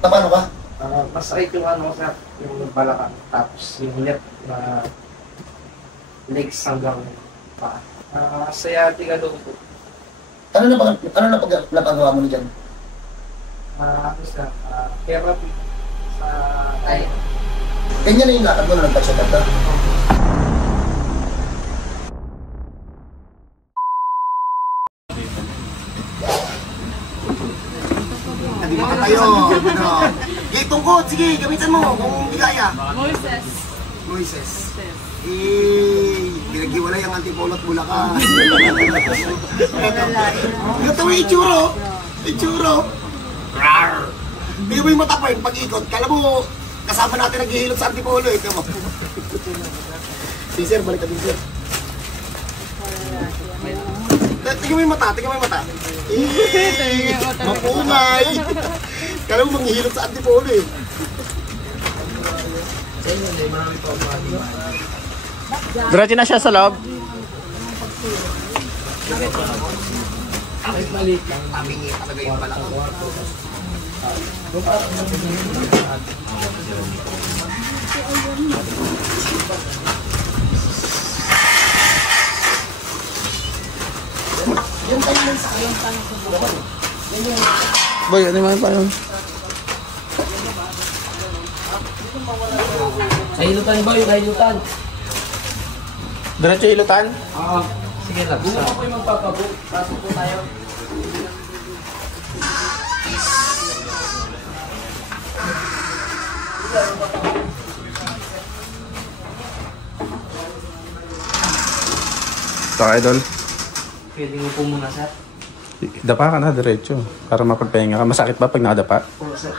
Paano ka? Masakit yung ano sir, yung balakang. Tapos yung neck na legs hanggang paa. Sciatica daw po. Ano napagawa mo na dyan? Ano sir, therapy sa tayo. Ganyan na yung lakad mo na nagtatsyagad ka? Hindi mo tayo. Okay, tungkod. Sige, gamitan mo kung hindi kaya. Moises. Pinag-iwalay ang antipolo at Bulacan. Ito yung itsuro. Itsuro. Hindi mo yung mata pa yung pag-ikot. Kala mo, kasama natin naghihilot sa antipolo eh. Kamo. Si sir, balik ka din sir. Tingnan mo yung mata, tingnan mo yung mata. Mapungay. Kala mo manghihilot sa antipolo eh. Diretso na siya sa loob. Kahit maliit lang. Amingi talaga yung balakang. Yung tayo lang sa kayong tanong ko buwan. Boy, ano naman pa yun? Sa hilutan ba yung hilutan? Diretso ilutan? Oo. Sige lang. Doon ako yung magpapabu. Pasok po tayo. Ito ka, idol. Pwede mo po muna sir. Dapa ka na, diretso. Para mapagpahinga ka. Masakit ba pag nakadapa? Oo sir.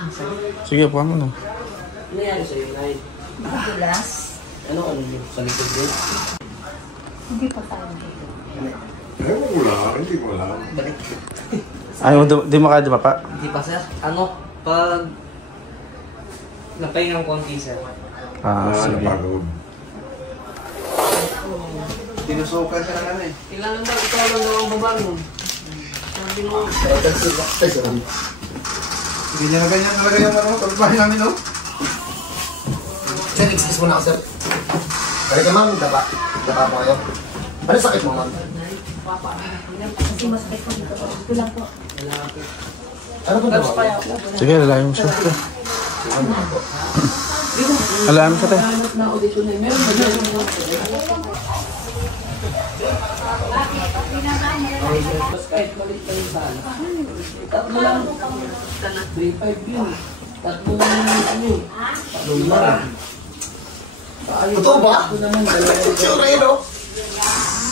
Sige, puha mo na. Ano nangyari sa'yo, Nay? Madulas. Ano yung sa likod din? Hindi pa tayo dito. Hindi mo lang. Balik. Ay, di mo kaya dumapa? Hindi pa sir. Ano? Pag napahingang konti sir. Sige. Tinusukan ka na nga eh. Kailangan ba ikaw lang daw ang babangon? Sabi mo. Ganyan talaga yung ano, pagbahay namin no? Sir, excuse mo na ako sir. Balik ka ma'am, dapa. Dapa po kayo. Ano sakit mo ma'am? Kasi masakit ko dito. Ito lang po. Ano ba Tapos dapa? kaya. Sige, lalayan mo siya. Lalayan mo siya, tayo. Na audition na meron ba dyan? Tapos kahit maliit pa yung sala. Tatlo lang. 3-5 yun. Tatlo lang yun. Tatlo lang. Totoo ba? Ito naman, dalawang Sure eh no?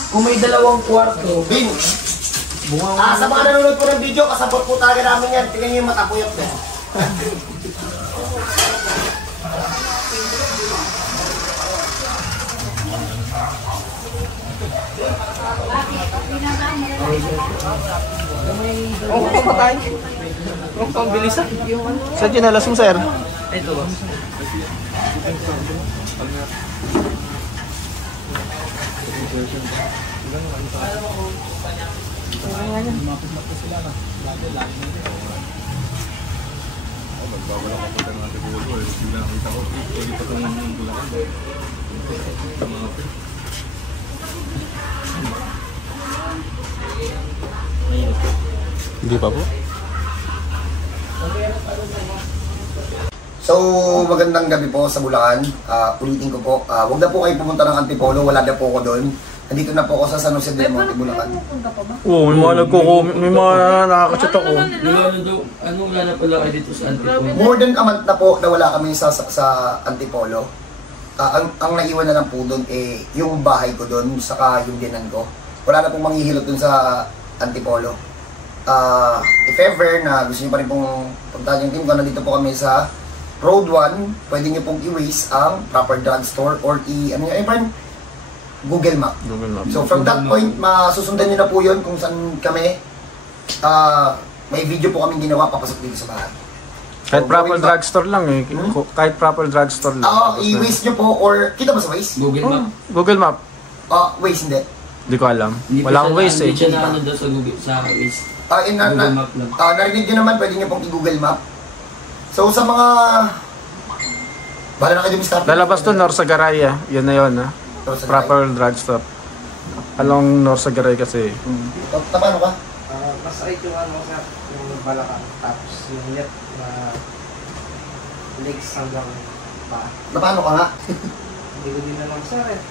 Kung may dalawang kwarto, Bin! Sa mga nanonood po ng video, kasabot po talaga namin yan. Tingnan nyo yung mata, puyot na. Oo, patay. Ang pambilisan. Saan dinalas mo, sir? ito ba? Hindi pa po. So, magandang gabi po sa Bulacan. Ulitin ko po, huwag na po kayo pumunta ng Antipolo, wala na po ako doon. Nandito na po ako sa San Jose del Monte, Bulacan. Oo, may mga nagko-comment, may mga nakakachat ako. Ano wala na pala kayo dito sa Antipolo? More than a month na po na wala kami sa Antipolo. Ang naiwan na lang po doon eh yung bahay ko doon, saka yung dinan ko. Wala na pong manghihilot doon sa Antipolo. If ever na gusto niyo pa rin pong puntahan yung team ko, nandito po kami sa Road 1, pwede niyo pong i-waste ang proper drugstore or Google Map. So from that point, masusundan niyo na po yun kung saan kami. May video po kami ginawa papasok dito sa bahay. Kahit proper drugstore lang eh. Kahit proper drugstore lang. I-waste nyo po or, kita ba sa Waze? Google Map. Google Map. Waze hindi. Hindi ko alam. Walang Waze eh. Hindi siya na ano daw sa Google, sa Waze. Google Map lang. Narinig nyo naman, pwede nyo pong i-Google Map. So sa mga... Bahala na kayo start. Lalabas to Norsagaray, yun na yun, ha? Proper drugstore. Along Norsagaray kasi. Paano ka? Masakit yung ano sir, yung balakang. Tapos yung net na legs hanggang paa. Paano ka nga? Hindi ko din naman sir eh.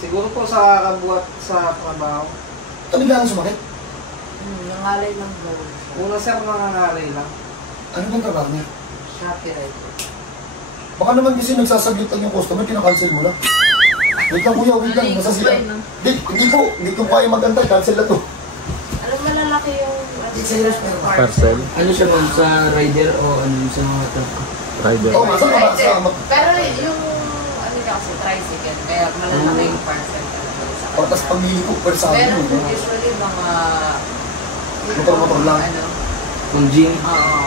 Siguro po sa kabuhat sa trabaho. Ito bigla nang sumakit. Nangalay lang daw. Una sir, nangangalay lang. Ano bang trabaho niya? Shopee right. Baka naman kasi nagsasaglit ang yung customer, kinakancel mo na. Wait lang kuya, wait lang. Nasa sila. Hindi ko kaya mag-antay, cancel na to. Alam malalaki yung Parcel. Ano siya ma'am, sa rider o ano sa mga truck? Rider. Oh, masa ka Pero yung ano niya kasi tricycle, kaya malalaki yung parcel talaga sa O, tapos pamili ko, per sa Pero akin. usually mga Motor-motor lang. Ano? Kung gym? Oo.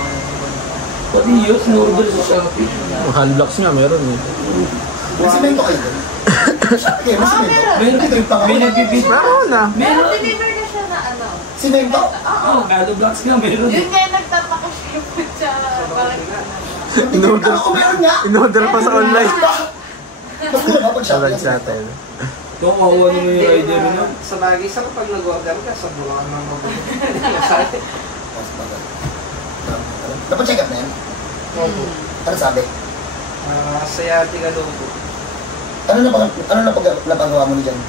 Pati yun, in-order sa Shopee. Hand blocks nga meron eh. May semento kayo doon? Okay, may semento. Meron. Trip pa May kami. nagpipit. Meron na. Pero deliver na siya na ano. Semento? Oo, gado blocks nga meron. Yun nga yung nagtataka siya yung sa parang In-order. Oo, meron nga. In-order pa sa online. Mas ko nakapag Sa shop. shuttle. Ito, makuha naman yung rider na. Sa lagi sir, pag nag-order ka, sa bulangan ng mabuhay. Dapat check up na yan. Ano sabi? Sciatica daw po. Ano napagawa mo na dyan?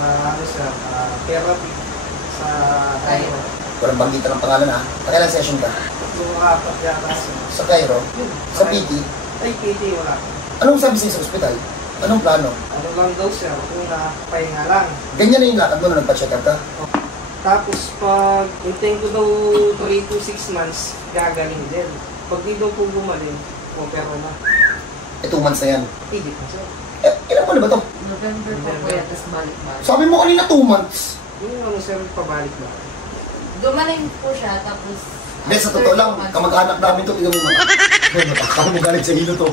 Ano sir, therapy sa Cairo. Walang banggitan ng pangalan ha. Pakailan session ka? Yung apat yata sir. Sa Cairo? Sa PT? Ay, PT wala. Anong sabi sa'yo sa ospital? Anong plano? Ano lang daw sir, una, pahinga lang. Ganyan na yung lakad mo nung nagpa-check up ka? Tapos pag hintayin ko daw 3 to 6 months, gagaling din. Pag di daw po gumaling, pero na. 2 months na yan. Edit na sir. Ilan mo na ba to? November po po yan, tapos balik-balik. Sabi mo kanina 2 months. Yung ano sir, pabalik na. Gumaling po siya, tapos... Hindi, sa totoo lang, kamag-anak namin to, tignan mo mga. Kami mo galing sa hilo to.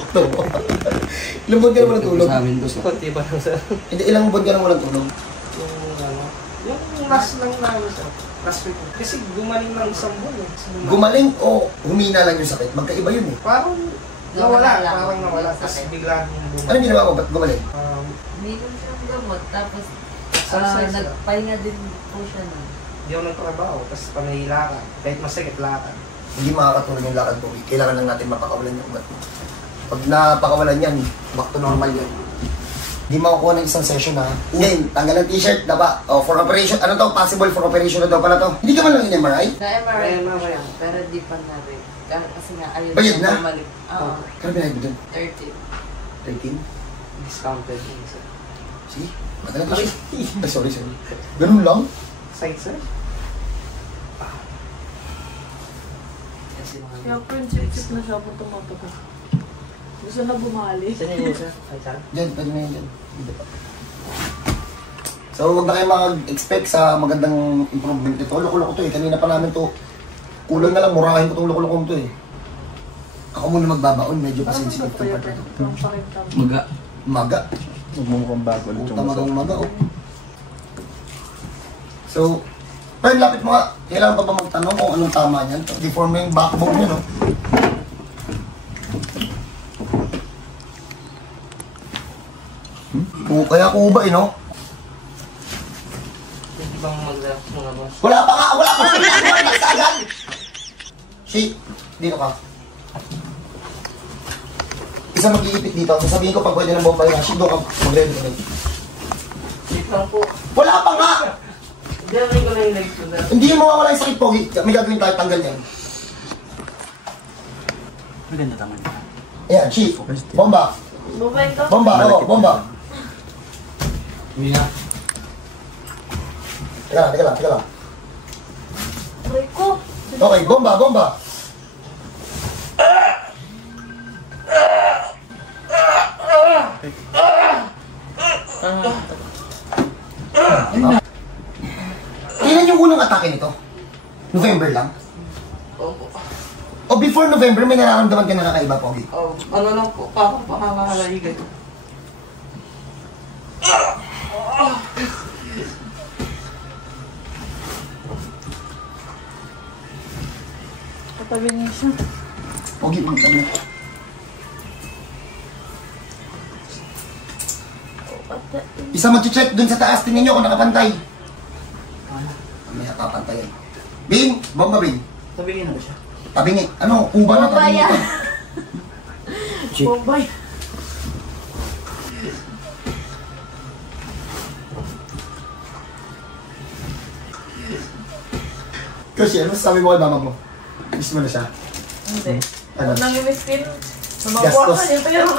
Ilang buwan ka na walang tulog? Sa amin to sa... Kunti ba lang sir? Hindi, ilang buwan ka na walang tulog? Yung ano, yung last lang namin sir. Last week. Kasi gumaling ng isang buwan eh. Gumaling o humina lang yung sakit? Magkaiba yun eh. Parang nawala, Nawala. parang nawala. Tapos bigla yung Anong bumalik. ginawa mo? Ba't gumaling? Minum siyang gamot, tapos Exercise lang. nagpahinga din po siya nun. Hindi ako nagtrabaho, tapos panahila ka. Kahit masakit lakad. Hindi makakatulong yung lakad ko. Kailangan lang natin mapakawalan yung ugat mo. Pag napakawalan yan, back to normal yan. Hindi makukuha ng isang session ha. Ngayon, tanggal ng t-shirt, daba. O, for operation, ano to? Possible for operation na daw pala to. Hindi ka man lang in-MRI? Na-MRI po MRI. siya, pero di pa na rin. Kasi nga, ayun Bayad na? bumalik. Oo, Kano binayad mo dun? 30. 13? Discounted yun sir. See? Madalang to siya. Ay, sorry. Ganun lang? Side sir? Kasi mga... Kaya prinsip na siya po tumatagal. Gusto na bumali. Saan yun sir? Ay sir? Diyan, pwede na yun dyan. Hindi pa. So, huwag na kayo mag-expect sa magandang improvement ito. Loko-loko to eh. Kanina pa namin to. Kulang na lang, murahin ko itong loko-loko to eh. Ako muna magbabaon, medyo pa sensitive to part ito. Ang sakit ka. Maga. Maga. Magmumukhang bago ulit yung Tamagang maga oh. So, pero lapit mo nga, kailangan pa ba magtanong kung anong tama niyan? Deform mo yung backbone niya, no? Kaya kuba eh, no? Hindi bang mag-relax mga boss? Wala pa nga! Wala pa nga! Wala pa nga! Si, dito ka. Isa mag-iipit dito. Sasabihin ko pag pwede ng Bombay Rush, doon ka mag-ready ka. Wait lang po. Wala pa nga! Diyan ko na yung legs ko na. Hindi mo mawala yung sakit, Pogi. May gagawin tayo, tanggal yan. Maganda naman. Ayan, Chief. Bomba. Bumay ka. Bomba, oo, bomba. Hindi na. Teka lang. Aray ko. Okay, bomba. Kailan yung unang atake nito? November lang? O before November, may nararamdaman ka na kakaiba, Pogi? Ano lang po, parang pangangalay ganyan. Katabi niya siya. Pogi, pumunta mo. Isa mag-check dun sa taas. Tingnan nyo kung nakapantay. May nakapantayan. Bing! Bomba, Bing. Tabingin na ba siya? Tabingi. Ano? Kuba na tabingi. Bombay. Kasi ano sabi mo kay mama mo? Miss mo na siya? Hindi. Ano? Nang imiskin. Gastos. Namabuwasan yung pero.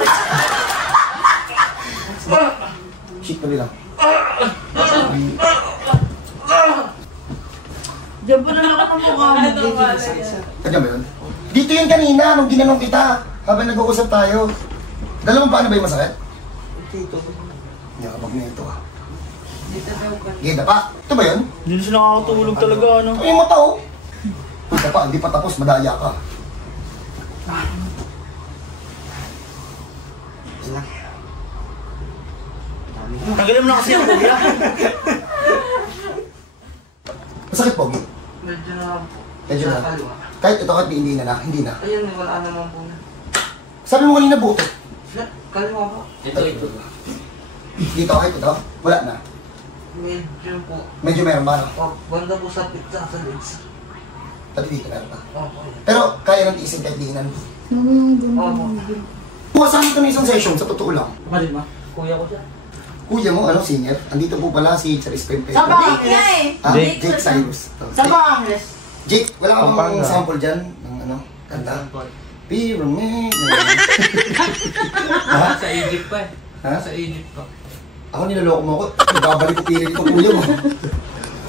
Shit mo nila. Diyan pa na nakamukha mo. Kanya ba yun? Dito yun kanina, nung ginanong kita. Habang nag-uusap tayo. Dalawang paano ba yung masakit? Dito. Hindi ka pag nito ah. Dito daw ba? Geda pa. Ito ba yun? Hindi na siya nakakatulog talaga, ano? Ay, yung mata oh. Geda pa, hindi pa tapos, madaya ka. Tanggalin mo na kasi yung kuya. Masakit po, Gi? Medyo na lang po. Medyo na. Sa kaliwa. Kahit ito kahit hindi na. Ayun, wala naman po na. Sabi mo kanina buto. Kaliwa po. Ito. Dito kahit ito, wala na. Medyo po. Medyo meron ba? No? Oh, banda po sa pizza sa legs. Pati dito meron pa. Opo. Pero kaya nang tiisin kahit diinan. Opo. Buwasan ito ng isang session, sa totoo lang. Kapatid mo? Kuya ko siya. Kuya mo, ano, senior? Andito po pala si Charis Pempe. Sa Jake nga eh. Ah, Jake. Jake Cyrus. Sa Bangladesh. Jake, wala kang Pampanga. sample dyan ng ano, kanta. Pyramid. Ha? Sa Egypt pa eh. Ha? Sa Egypt pa. Ako niloloko mo ako. Ibabalik ko pilit ko kuya mo.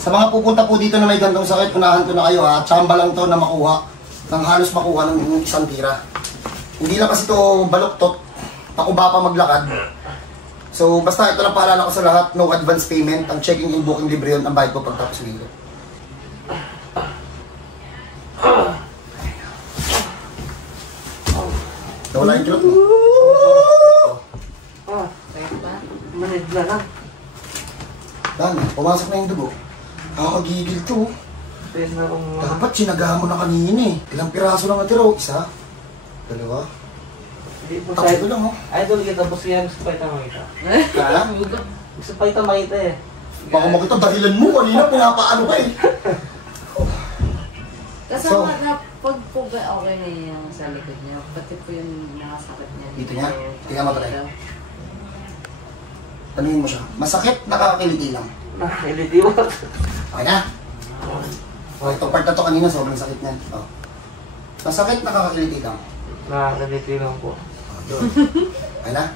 Sa mga pupunta po dito na may gantong sakit, unahan ko na kayo ha. Tsamba lang to na makuha. Nang halos makuha ng isang tira. Hindi lang kasi to baluktot. Pakuba pa maglakad. So basta ito lang paalala ko sa lahat. No advance payment. Ang checking in booking libre yun. Ang bayad ko pagtapos linggo. Nawala yung kilot mo. Ah, Sakit ba? manidla lang. Dami, pumasok na yung dugo. Nakakagigil to. Pwede na akong Dapat sinagahan mo na kanina eh. Ilang piraso lang natiro? Isa? Dalawa? Hindi po Tatlo siya. lang oh. Idol kita, boss yan. Gusto pa ito makita. Ha? Gusto pa ito makita eh. Baka makita dahilan mo kanina pinapaano ka eh. Kasama na pag po ba okay na yung sa likod niya, pati po yung nakasakit niya. Dito niya? Tingnan mo tayo. Tanungin mo siya. Masakit, nakakakiliti lang. Nakilitiwa. Okay na? O, itong part na to kanina, sobrang sakit niyan. O. Masakit, nakakakiliti lang. Nakiliti lang po. O, yun. Okay na?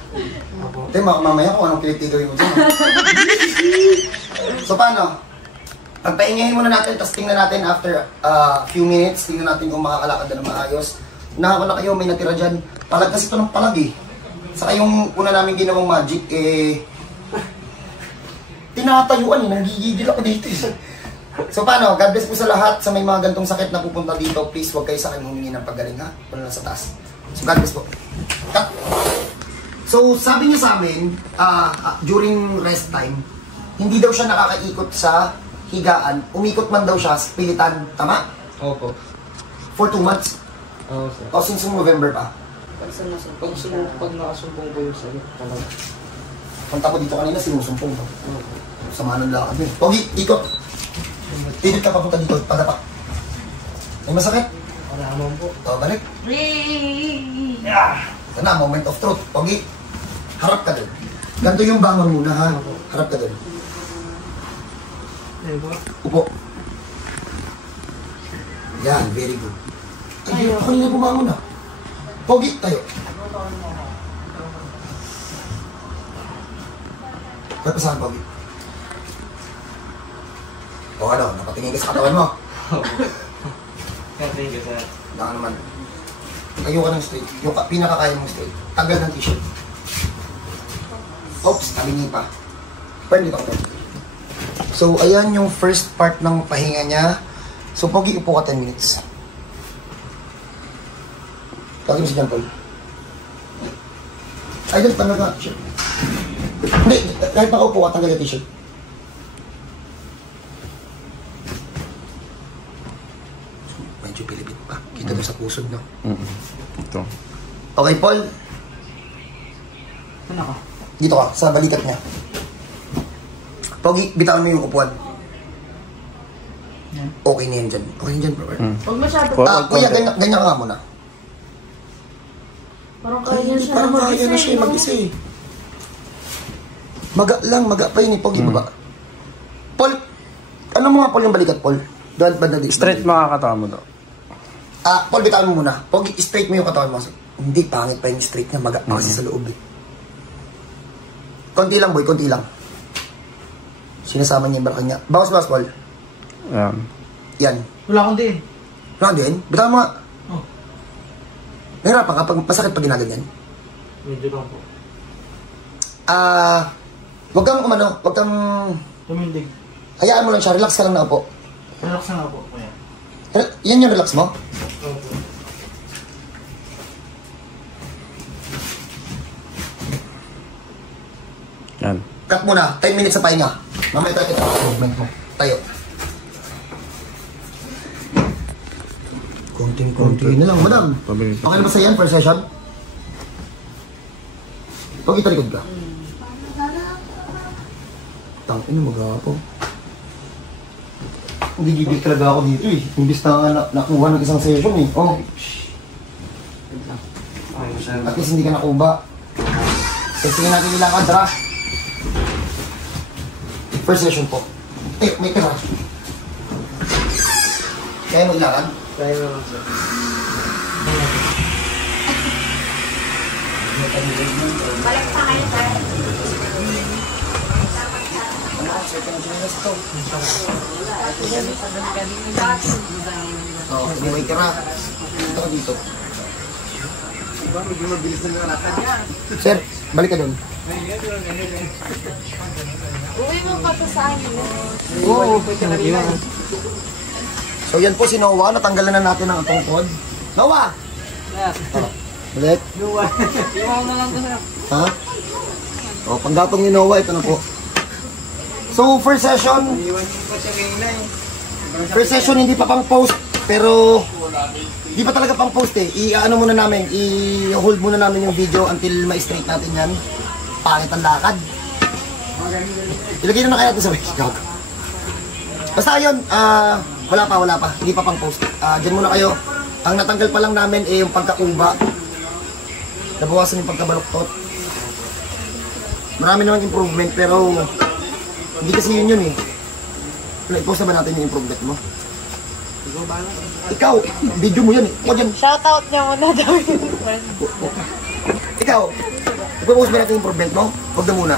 Opo. Ito mamaya kung anong kiliti gawin mo dyan. So, paano? Pagpahingahin muna natin, tapos tingnan natin after few minutes, tingnan natin kung makakalakad na maayos. Unahan ko na kayo, may natira dyan. Palag kasi ito ng palag eh. Saka yung una namin ginawang magic, tinatayuan eh, nanggigigil ako dito eh. So paano, God bless po sa lahat, sa may mga gantong sakit na pupunta dito, please huwag kayo sa akin humingi ng paggaling ha, punta na sa taas. So God bless po. Cut. So sabi niya sa amin, during rest time, hindi daw siya nakakaikot sa higaan, umikot man daw siya sa pilitan, tama? Opo. For 2 months, Oo, sir. o since November pa. Pag nakasumpong po yung sakit talaga. Punta ko dito kanina, sinusumpong to. Sama ng lakad yun. Pogi, ikot. Ikot ka papunta dito, padapa. May masakit? Wala naman po. O, balik. Ito na, moment of truth. Pogi, harap ka dun. Ganito yung bangon muna ha. Harap ka dun. Ayun po. Upo. Yan, very good. Ay, kanina bumangon na. Pogi, tayo. Ba't saan, Pogi? O ano, napatingin ka sa katawan mo. Thank you, sir. Baka naman. Tayo ka ng straight. Yung pinakakaya mong straight. Tagal ng t-shirt. Oops, talingi pa. Pwede dito ako. So, ayan yung first part ng pahinga niya. So, Pogi, upo ka 10 minutes. Tawagin mo si John Paul. Ay, doon, tanggal ka t-shirt. Hindi, kahit nakaupo ka, tanggal ka t-shirt. Medyo pilipit pa. Kita mo sa pusod, no? Ito. Okay, Paul. Ano ka? Dito ka, sa balikat niya. Pogi, bitawan mo yung upuan. Yan. Okay na yan dyan. Okay na yan, bro. Huwag masyado. Kuya, ganyan ka nga muna. Parang kaya siya Parang na kaya na siya mag-isa eh. Maga lang, maga pa yun eh. Pogi, baba. Paul, ano mga Paul yung balikat, Paul? Doon ba na dito? Straight makakatawa mo daw. Paul, bitawan mo muna. Pogi, straight mo yung katawan mo. Hindi, pangit pa yung straight niya. Maga pa kasi sa loob eh. Konti lang, boy. Konti lang. Sinasama niya yung balakang niya. Bawas, Paul. Ayan. Yan. Wala akong din. Wala din? Bitawan mo nga. Oh. Nahirapan ka pag masakit pag ginaganyan. Medyo lang po. Wag kang umano, wag kang... Tumindig. Hayaan mo lang siya, relax ka lang na upo. Relax na nga po, kuya. Yan yung relax mo? Opo. Yan. Cut muna, 10 minutes sa pahinga. Mamaya tayo kita movement mo. Tayo. Konting-konti na lang, madam. Pabilis. Okay na ba sa yan, first session? Pag italikod ka. Tangin na mag-apo. Hindi gigil talaga ako dito eh. Imbis na nakuha ng isang session eh. Oh. At least hindi ka nakuba. Testingin natin ilakad, tara. First session po. May tira. Kaya mo ilakad? Kaya naman, sir. Balik pa kayo, sir. Second generous to. Oh, may tira. Dito ka dito. Diba, medyo mabilis na nakalakad niya. Sir, balik ka dun. Uwi mo pa to sa amin. Oo, pwede na rin. So yan po si Noah, natanggalan na natin ang tungkod. Noah! Oh, balik. Iwaw na lang doon, sir. Ha? O, panggatong ni Noah, ito na po. So, first session, Iwan yung pa siya kanina eh. first session hindi pa pang post, pero hindi pa talaga pang post eh. I-ano muna namin, i-hold muna namin yung video until ma-straight natin yan. Pangit ang lakad. Ilagay na kaya natin sa Facebook. Basta yun, wala pa. Hindi pa pang post. Diyan muna kayo. Ang natanggal pa lang namin eh yung pagkakuba. Nabawasan yung pagkabaluktot. Marami namang improvement pero hindi kasi yun eh. I-post na ba natin yung improvement mo? Ikaw, video mo yan eh. Ako dyan. Shoutout niya muna daw yung friend. Ikaw, i-post ba natin yung improvement mo? Huwag na muna.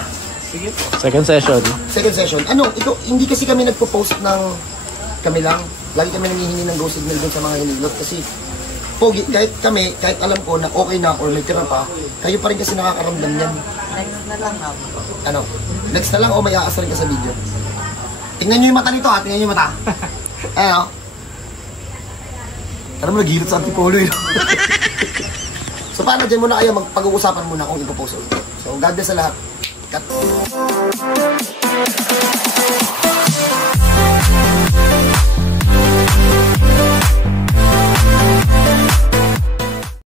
Second session. Second session. Ano, ito, hindi kasi kami nagpo-post ng kami lang. Lagi kami nangihingi ng go signal dun sa mga hinilot kasi pogi, kahit kami, kahit alam ko na okay na or may tira pa, kayo pa rin kasi nakakaramdam yan. Next na lang ako. Ano, next na lang o may aas rin ka sa video. Tingnan nyo yung mata nito ha, tingnan nyo yung mata. Ayan o. Alam mo, naghilit sa antipolo yun. So paano, dyan muna kayo, magpag-uusapan muna kung ipopost ulit. So, God bless sa lahat. Cut.